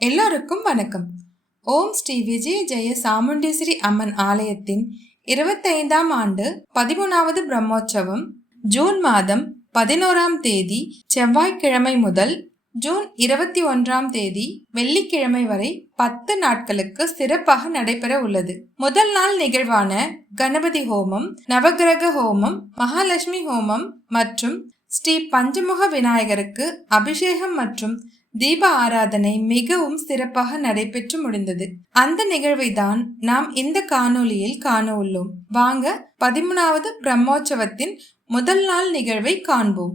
எல்லோருக்கும் வணக்கம். ஓம் ஸ்ரீ விஜய ஜெய சாமுண்டேஸ்வரி அம்மன் ஆலயத்தின் இருபத்தைந்தாம் ஆண்டு பதிமூணாவது பிரம்மோற்சவம் ஜூன் மாதம் பதினோராம் தேதி செவ்வாய்க்கிழமை முதல் ஜூன் இருபத்தி ஒன்றாம் தேதி வெள்ளிக்கிழமை வரை பத்து நாட்களுக்கு சிறப்பாக நடைபெற உள்ளது. முதல் நாள் நிகழ்வான கணபதி ஹோமம் நவகிரக ஹோமம் மகாலட்சுமி ஹோமம் மற்றும் ஸ்ரீ பஞ்சமுக விநாயகருக்கு அபிஷேகம் மற்றும் தீப ஆராதனை மிகவும் சிறப்பாக நடைபெற்று முடிந்தது. அந்த நிகழ்வை தான் நாம் இந்த காணொளியில் காண உள்ளோம். வாங்க பதிமூணாவது பிரம்மோற்சவத்தின் முதல் நாள் நிகழ்வை காண்போம்.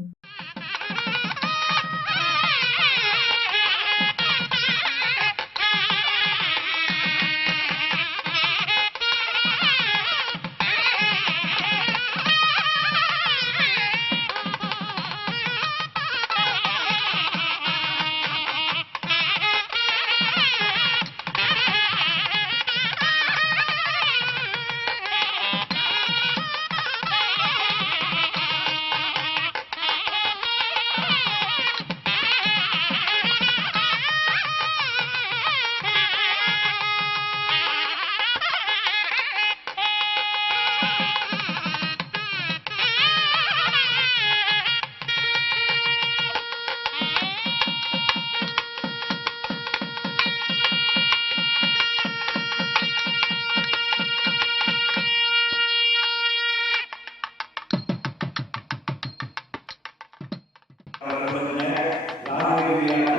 பிரபந்தன யாதவீதியான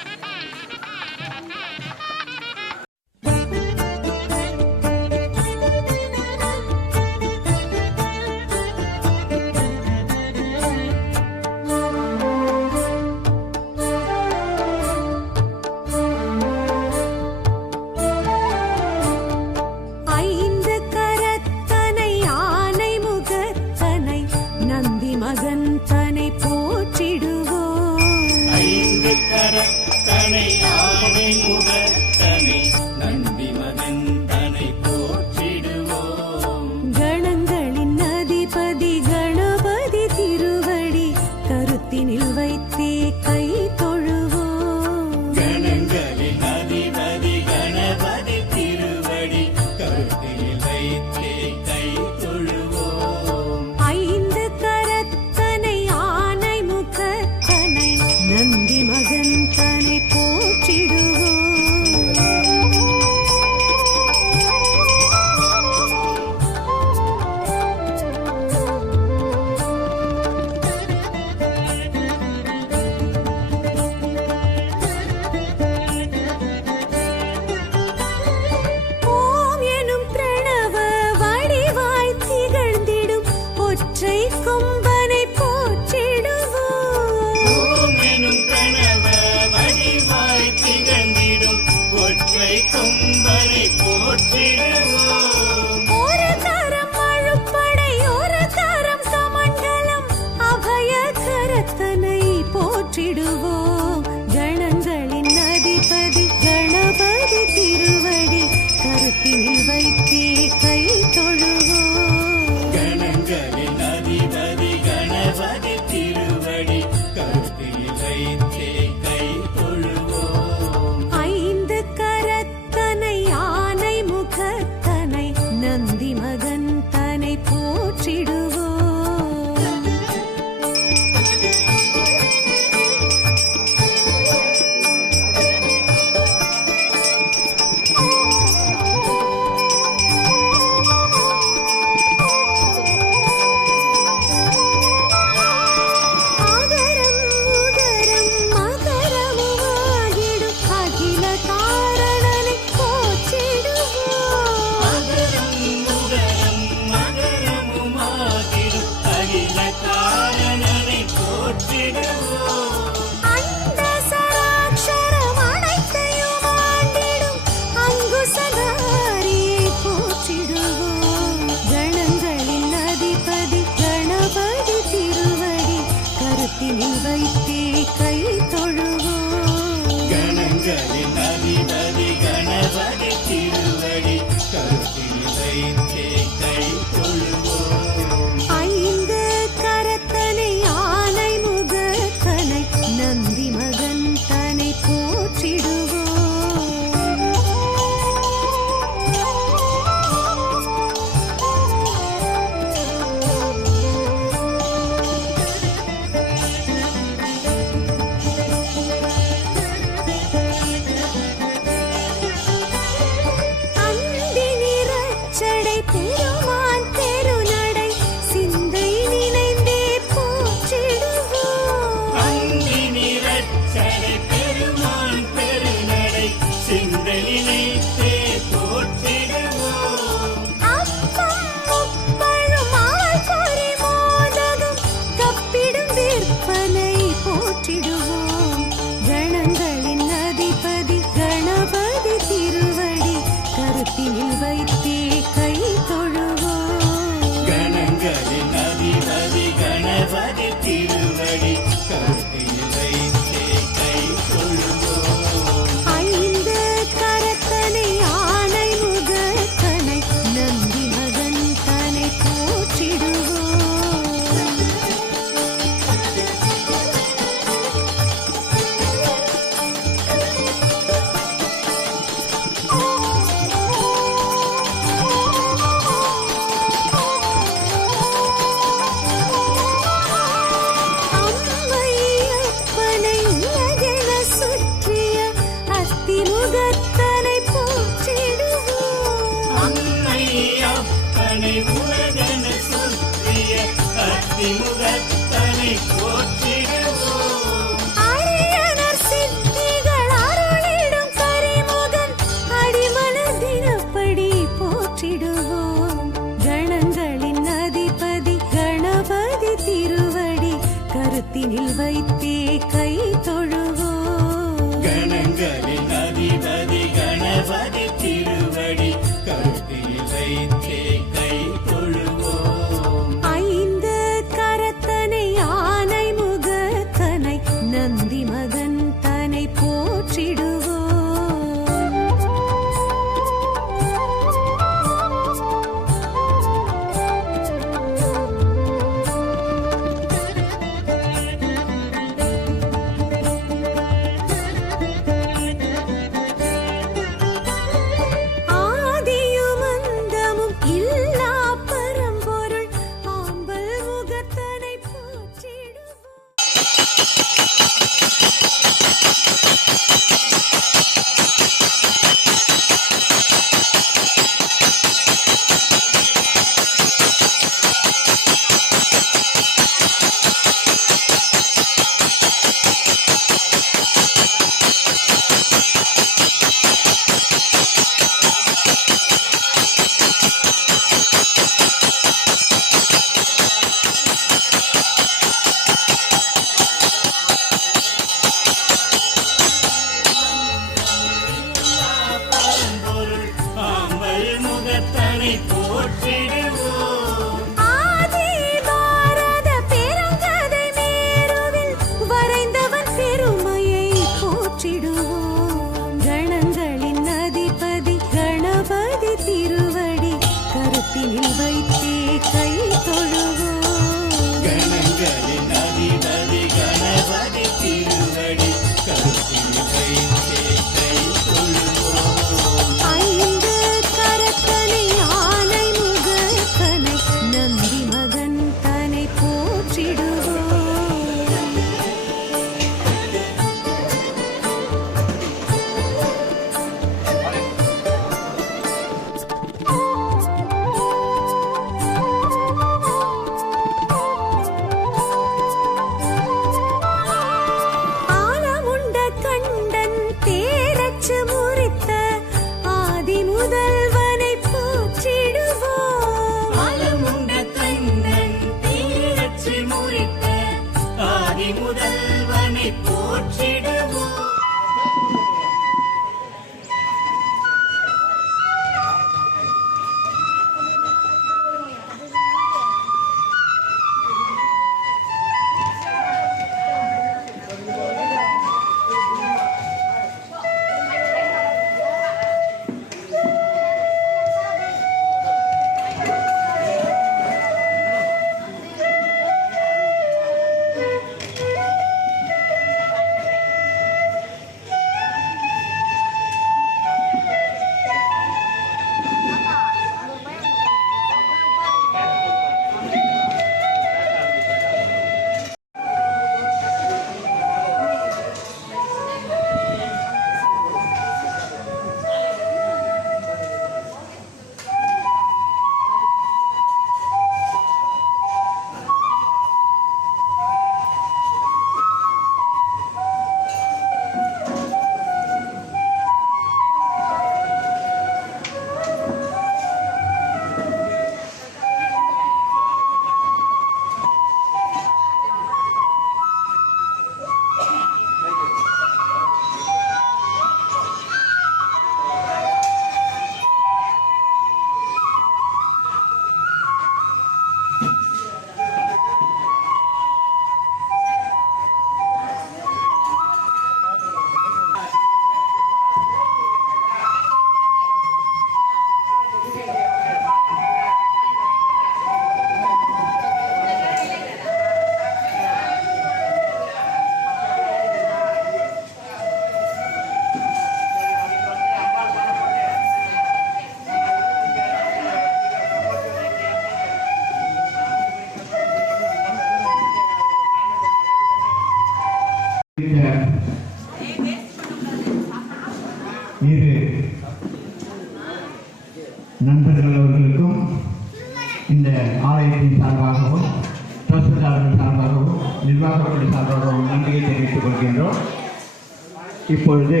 இப்பொழுது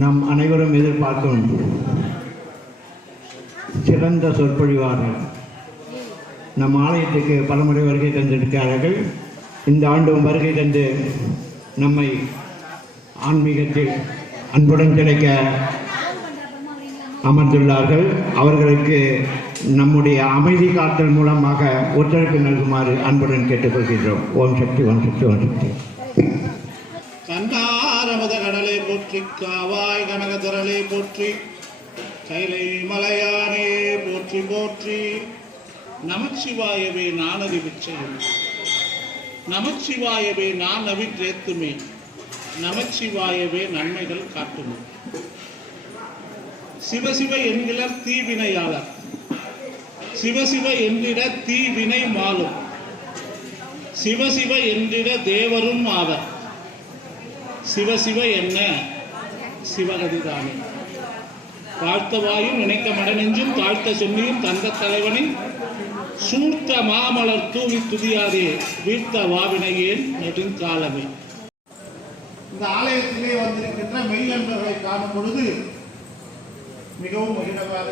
நம் அனைவரும் எதிர்பார்க்கும் சிறந்த சொற்பொழிவாளர் நம் ஆலயத்துக்கு பலமுறை வருகை தந்திருக்கிறார்கள். இந்த ஆண்டும் வருகை தந்து நம்மை ஆன்மீகத்தில் அன்புடன் கிடைக்க அமர்ந்துள்ளார்கள். அவர்களுக்கு நம்முடைய அமைதி காத்தல் மூலமாக ஒத்துழைப்பு நல்குமாறு அன்புடன் கேட்டுக்கொள்கின்றோம். ஓம் சக்தி ஓம் சக்தி ஓம் சக்தி. கண்டாரமத கடலை போற்றி காவாய் கனகதரலை போற்றி கைலை மலையானே போற்றி போற்றி. நமச்சிவாயவே நானதி விச்சயம் நமச்சிவாயவே நான் அவிற்றேத்துமே நமச்சிவாயவே நன்மைகள் காட்டுமே. சிவசிவ என்கிற தீவினையாளர். சிவசிவ என்கிற தீவினை மாலும். சிவசிவ என்கிற தேவரும் ஆவர். சிவ சிவ என்ன? சிவகதிதானே. வாழ்த்த வாயும் நினைக்க மடநெஞ்சும் தாழ்த்த சொன்னியும் தந்த தலைவனை சூழ்த்த மாமலர் தூவி துதியாதே வீழ்த்த வாவினையேன் நெடுங்காலமே இந்த ஆலயத்திலே வந்திருக்கின்ற மெய்யன்பர்களை காணும் பொழுது மிகவும் மகிழமாக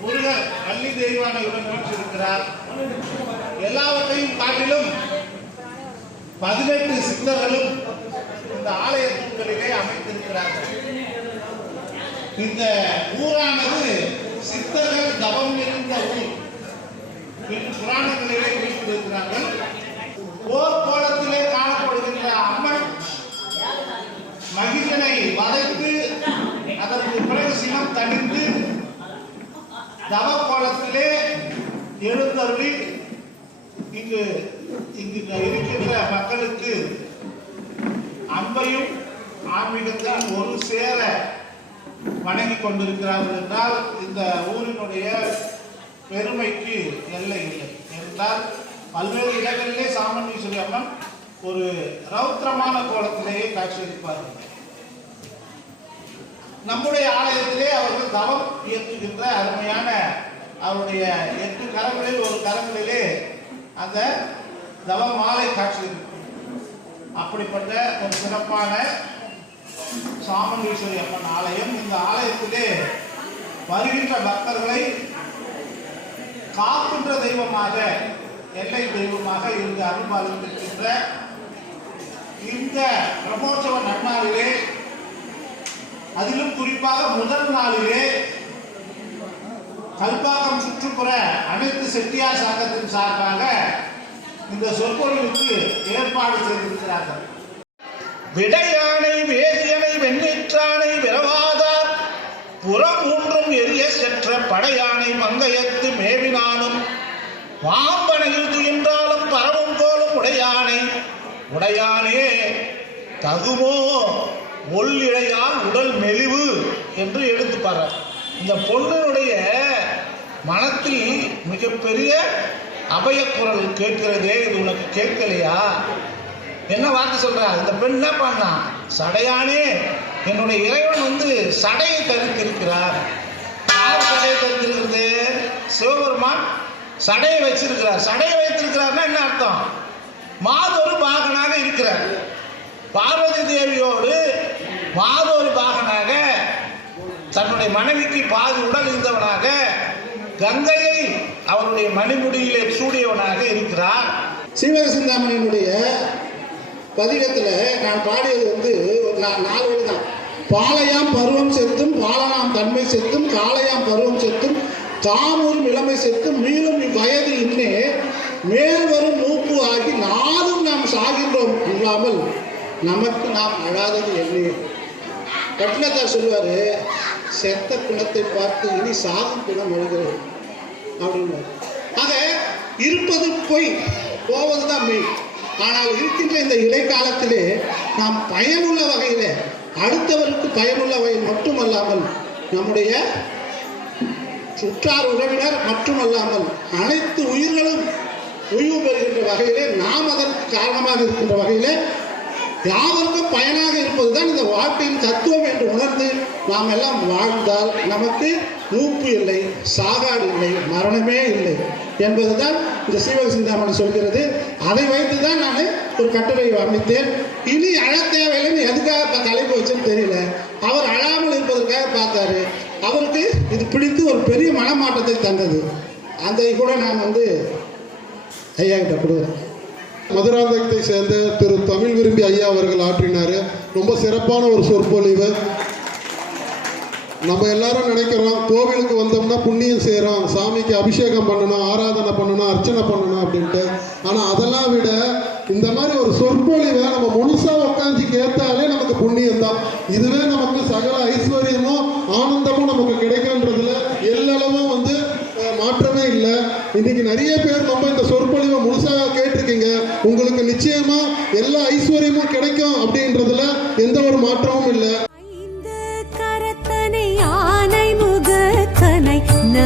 முருகர் பள்ளி தெய்வானையுடன் வீற்றிருக்கிறார் எல்லாவற்றையும் காட்டிலும் பதினெட்டு சித்தர்களும் இந்த ஆலய தூண்களிலே அமைத்திருக்கிறார்கள். இந்த ஊரானது சித்தர்கள் தவம் இருந்த ஊர். என்று புராணங்களிலே குறிப்பிட்டிருக்கிறார்கள். போர் கோலத்திலே காணப்படுகின்ற அம்மன் மகிதனை வதைத்து அதற்கு பிறகு சினம் தடித்து தவ கோலத்திலே எழுந்தருளி இங்கு இங்கு இருக்கின்ற மக்களுக்கு அன்பையும் ஆன்மீகத்தையும் ஒரு சேர வணங்கி கொண்டிருக்கிறார்கள் என்றால் இந்த ஊரினுடைய பெருமைக்கு எல்லை இல்லை. என்றால் பல்வேறு இடங்களிலே சாமுண்டீஸ்வரி அம்மன் ஒரு ரௌத்திரமான கோலத்திலேயே காட்சியளிப்பார்கள். நம்முடைய ஆலயத்திலே அவர்கள் தவம் இயற்றுகின்ற அருமையான அவருடைய எட்டு கரங்களில் ஒரு கரங்களிலே அந்த தவ மாலை காட்சி இருக்கும் அப்படிப்பட்ட ஒரு சிறப்பான சாமுண்டீஸ்வரி அம்மன் ஆலயம். இந்த ஆலயத்திலே வருகின்ற பக்தர்களை காக்கின்ற தெய்வமாக எல்லை தெய்வமாக இருந்து அருள்பாலித்திருக்கின்ற இந்த பிரம்மோற்சவ நன்னாளிலே அதிலும் குறிப்பாக முதல் நாளிலே கல்பாக்கம் சுற்றுப்புற அனைத்து செட்டியார் சங்கத்தின் சார்பாக இந்த சொற்பொழிவுக்கு ஏற்பாடு செய்திருக்கிறார்கள் விடையானை வேதியனை வெண்ணிற்றானை விரவாதார் புறம் ஒன்றும் எரிய சென்ற படையானை மங்கையத்து மேவினானும் பாம்பனையில் துயின்றாலும் பரவும் போலும் உடையானை உடையானே தகுமோ ஒல்லிழையால் உடல் மெலிவு என்று எடுத்து பாரு இந்த பொண்ணினுடைய மனத்தில் மிகப்பெரிய அபயக்குரல் கேட்கிறதே இது உனக்கு கேட்கலையா? என்ன வார்த்தை சொல்றா? இந்த பெண் என்ன பண்ணா? சடையானே. என்னுடைய இறைவன் வந்து சடையை தரித்திருக்கிறார். யார் சடையை தரித்திருக்கிறது? சிவபெருமான் சடையை வச்சிருக்கிறார். சடையை வைத்திருக்கிறார்னா என்ன அர்த்தம்? மாதொரு பாகனாக இருக்கிறார். பார்வதி தேவியோடு மாதொரு பாகனாக தன்னுடைய மனைவிக்கு பாதி உடல் இருந்தவனாக கங்கையை அவருடைய மணிமுடியிலே சூடியவனாக இருக்கிறார். சீவகசிந்தாமணியினுடைய பதிகத்தில் நான் பாடியது வந்து நான் நாலு வழி தான். பாலையாம் பருவம் செத்தும் பாலனாம் தன்மை செத்தும் காளையாம் பருவம் செத்தும் தாமூரும் இளமை செத்தும் மீளும் இவ்வயது இன்னே மேல் வரும் மூப்பு ஆகி நாளும் நாம் சாகின்றோம் இல்லாமல் நமக்கு நாம் அழாதது என்ன. கட்டினத்தார் சொல்லுவார் செத்த பிணத்தை பார்த்து இனி சாகும் பிணம் அழுகிறது அப்படின்னு ஆக இருப்பது பொய் போவது தான் மெய். ஆனால் இருக்கின்ற இந்த இடைக்காலத்திலே நாம் பயனுள்ள வகையில் அடுத்தவருக்கு பயனுள்ள வகையில் மட்டுமல்லாமல் நம்முடைய சுற்றார் உறவினர் மட்டுமல்லாமல் அனைத்து உயிர்களும் ஓய்வு பெறுகின்ற வகையிலே நாம் அதற்கு காரணமாக இருக்கின்ற வகையிலே யாவருக்கும் பயனாக இருப்பதுதான் இந்த வாழ்க்கையின் தத்துவம் என்று உணர்ந்து நாம் எல்லாம் வாழ்ந்தால் நமக்கு மூப்பு இல்லை சாகாடு இல்லை மரணமே இல்லை என்பதுதான் இந்த சீவக சிந்தாமணி சொல்கிறது அதை வைத்து தான் நான் ஒரு கட்டுரை அமைத்தேன் இனி அழ தேவையில்லைன்னு எதுக்காக இப்போ தலைப்பு வச்சேன்னு தெரியல. அவர் அழாமல் இருப்பதற்காக பார்த்தாரு. அவருக்கு இது பிடித்து ஒரு பெரிய மனமாற்றத்தை தந்தது. அந்த கூட நான் வந்து ஐயா கிட்ட கொடுக்குறேன். மதுராந்தகத்தை சேர்ந்த திரு தமிழ் விரும்பி ஐயா அவர்கள் ஆற்றினார். ரொம்ப சிறப்பான ஒரு சொற்பொழிவு. நம்ம எல்லாரும் நினைக்கிறோம் கோவிலுக்கு வந்தோம்னா புண்ணியம் செய்கிறோம் சாமிக்கு அபிஷேகம் பண்ணணும் ஆராதனை பண்ணணும் அர்ச்சனை பண்ணணும் அப்படின்ட்டு. ஆனால் அதெல்லாம் விட இந்த மாதிரி ஒரு சொற்பொழிவை நம்ம முழுசாக உட்காந்து கேட்டாலே நமக்கு புண்ணியம் தான் இதுவே நமக்கு சகல ஐஸ்வர்யமும் ஆனந்தமும் நமக்கு கிடைக்குன்றதுல எல்லளவும் வந்து மாற்றமே இல்லை. இன்னைக்கு நிறைய பேர் நம்ம இந்த சொற்பொழிவை முழுசாக கேட்டிருக்கீங்க. உங்களுக்கு நிச்சயமா எல்லா ஐஸ்வர்யமும் கிடைக்கும் அப்படின்றதுல எந்த ஒரு மாற்றமும் இல்லை.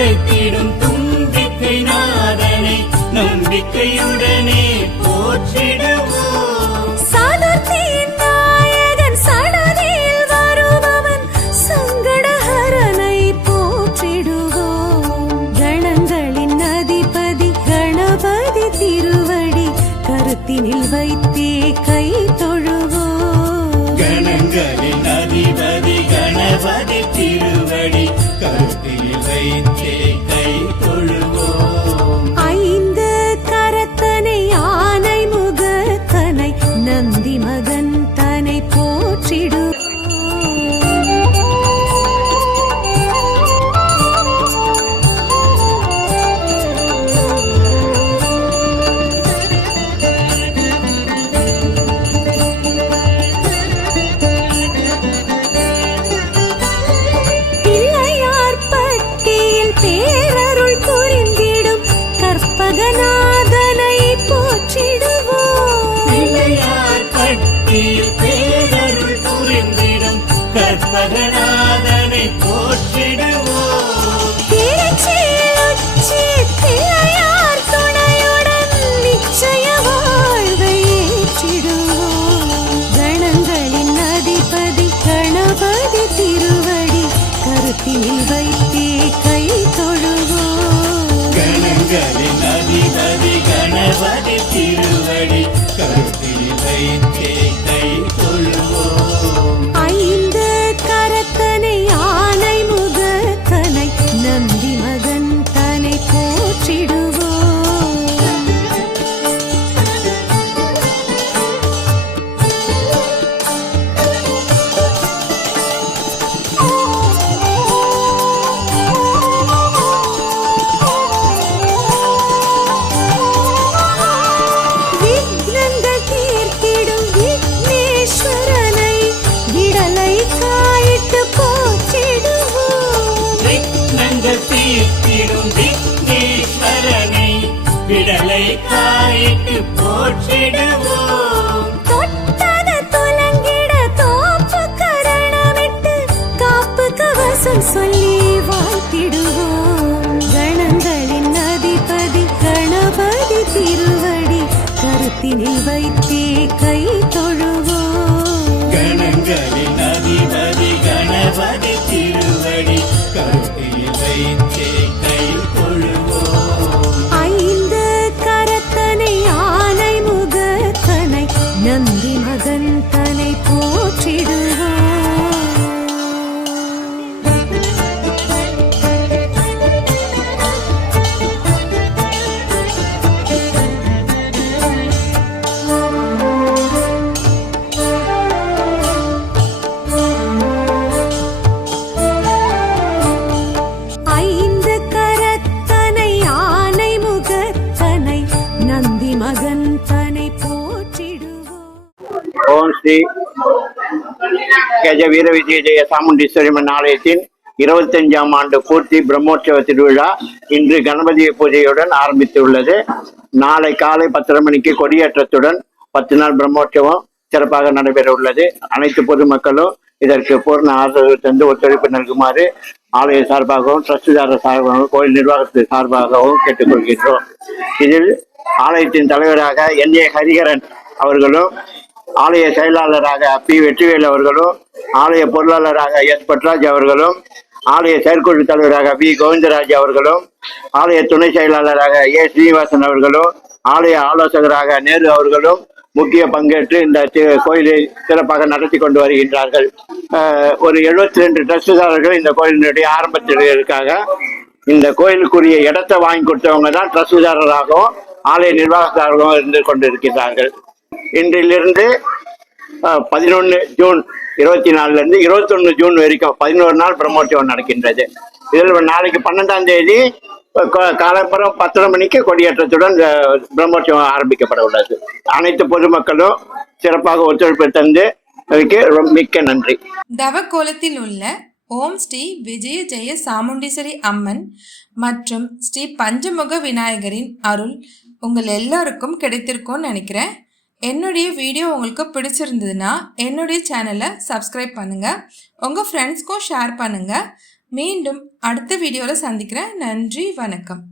உயர்வினை துடைத்திடும் தும்பிக்கை நாதனை நம்பிக்கையுடனே போற்றிடுவோம். கற்பகநாதனை போற்றிடுவோம் துணையுடன் நிச்சய வாழ்வை ஏற்றிடுவோம். கணங்களின் அதிபதி கணபதி திருவடி கருத்தில் வைத்தே கை தொழுவோம் கணங்களின் அதிபதி கணபதி திருவடி கருத்தில் வைத்தே கை கருத்தினில் வைத்தே ஸ்ரீ கஜ வீர விஜய ஜெய சாமுண்டீஸ்வரிமன் ஆலயத்தின் இருபத்தஞ்சாம் ஆண்டு பூர்த்தி பிரம்மோற்சவ திருவிழா இன்று கணபதி பூஜையுடன் ஆரம்பித்துள்ளது. நாளை காலை பத்தரை மணிக்கு கொடியேற்றத்துடன் பத்து நாள் பிரம்மோற்சவம் சிறப்பாக நடைபெற உள்ளது அனைத்து பொதுமக்களும் இதற்கு பூர்ண ஆதரவு தந்து ஒத்துழைப்பு நல்குமாறு ஆலய சார்பாகவும் ட்ரஸ்டுதாரர் சார்பாகவும் கோயில் நிர்வாகத்து சார்பாகவும் கேட்டுக்கொள்கின்றோம். இதில் ஆலயத்தின் தலைவராக என் ஏ ஹரிஹரன் அவர்களும் ஆலய செயலாளராக பி வெற்றிவேல் அவர்களும் ஆலய பொருளாளராக எஸ் பட்ராஜ் அவர்களும் ஆலய செயற்குழு தலைவராக வி கோவிந்தராஜ் அவர்களும் ஆலய துணை செயலாளராக ஏ ஸ்ரீனிவாசன் அவர்களும் ஆலய ஆலோசகராக நேரு அவர்களும் முக்கிய பங்கேற்று இந்த கோயிலை சிறப்பாக நடத்தி கொண்டு வருகின்றார்கள். ஒரு எழுபத்தி ரெண்டு டிரஸ்டுதாரர்கள் இந்த கோயிலினுடைய ஆரம்பத்திற்காக இந்த கோயிலுக்குரிய இடத்தை வாங்கி கொடுத்தவங்க தான் டிரஸ்டுதாரராகவும் ஆலய நிர்வாகத்தாராகவும் இருந்து கொண்டிருக்கிறார்கள் இன்றிலிருந்து பதினொன்று ஜூன் இருபத்தி நாலுலேருந்து இருபத்தொன்று இருபத்தொன்னு ஜூன் வரைக்கும் பதினோரு நாள் பிரம்மோற்சவம் நடக்கின்றது. இதில் நாளைக்கு பன்னெண்டாம் தேதி காலப்புறம் பத்தரை மணிக்கு கொடியேற்றத்துடன் அஹ், பிரம்மோற்சவம் ஆரம்பிக்கப்பட உள்ளது. அனைத்து பொதுமக்களும் சிறப்பாக ஒத்துழைப்பு தந்து அதுக்கு ரொம்ப மிக்க நன்றி. தவக்கோலத்தில் உள்ள ஓம் ஸ்ரீ விஜய ஜெய சாமுண்டீஸ்வரி அம்மன் மற்றும் ஸ்ரீ பஞ்சமுக விநாயகரின் அருள் உங்கள் எல்லோருக்கும் கிடைத்திருக்கும்னு நினைக்கிறேன். என்னுடைய வீடியோ உங்களுக்கு பிடிச்சிருந்ததுன்னா என்னுடைய சேனலை சப்ஸ்கிரைப் பண்ணுங்கள் உங்கள் ஃப்ரெண்ட்ஸ்க்கும் ஷேர் பண்ணுங்கள் மீண்டும் அடுத்த வீடியோவில் சந்திக்கிறேன். நன்றி வணக்கம்.